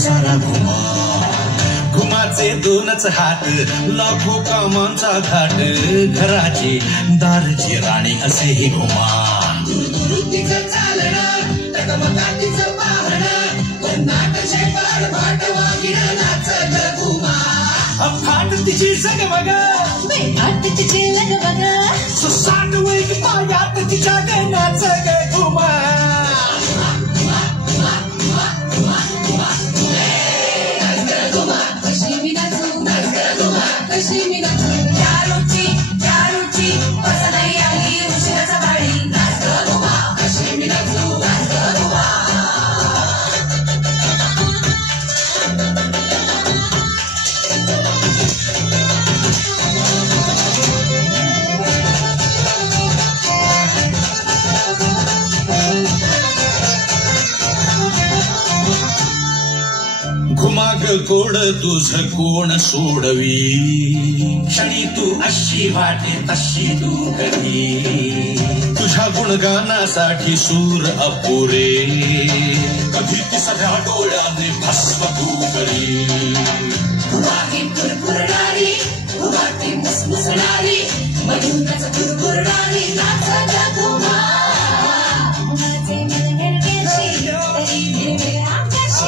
सारा घुमा घुमाचे दोनच हात लाखो कामांचा घाट घराची दारची राणी असे ही घुमा तिचं चालणं टकमकातीचं पाहणं नाटशे पार भाट वागिणं नाचत घुमा फाट तिची सग बघा फाट तिची लग बघा सुसाट वेग पायात तिच्या नाच ग घुमा घुमाग कोड तुझ कोण सोडवी क्षणी तू अशी वाटे तशी तू कधी तुझ्या गुणगानासाठी सूर अपुरे कधी तिसऱ्या डोळ्याने भस्म तू करी वाही पुरपुरणारी वाटी मुसमुसणारी मयूराचं पुरपुरणारी नाचत घुमा माझे मन हेरकेशी तरी भेटे आकाशी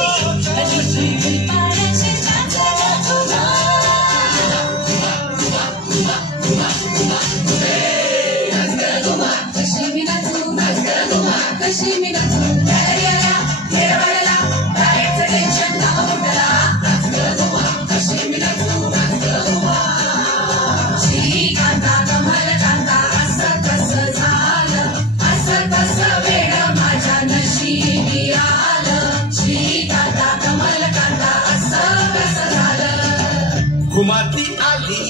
घुमाती आली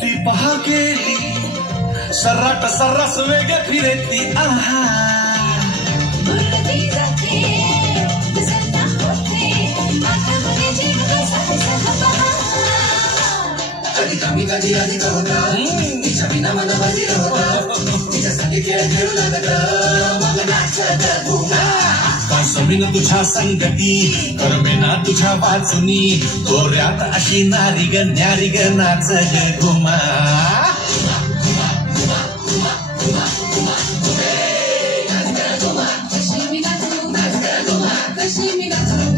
ती पहा गेली सर्राट सर्रास वेग फिरती आहा उडती जाते प्रसन्न होते आकामध्ये जीव कसा पहा कधी कमी कधी अधिक होता तिच्या बिना मन बजीर होता तिच्यासाठी खेळ खेळू लागलं मग नाचत घुमा समीन तुझ्या संगती करमेना तुझ्या वाचुनी दोऱ्यात अशी नारी ग न्यारी ग नाच ग घुमा कशी मी नाचू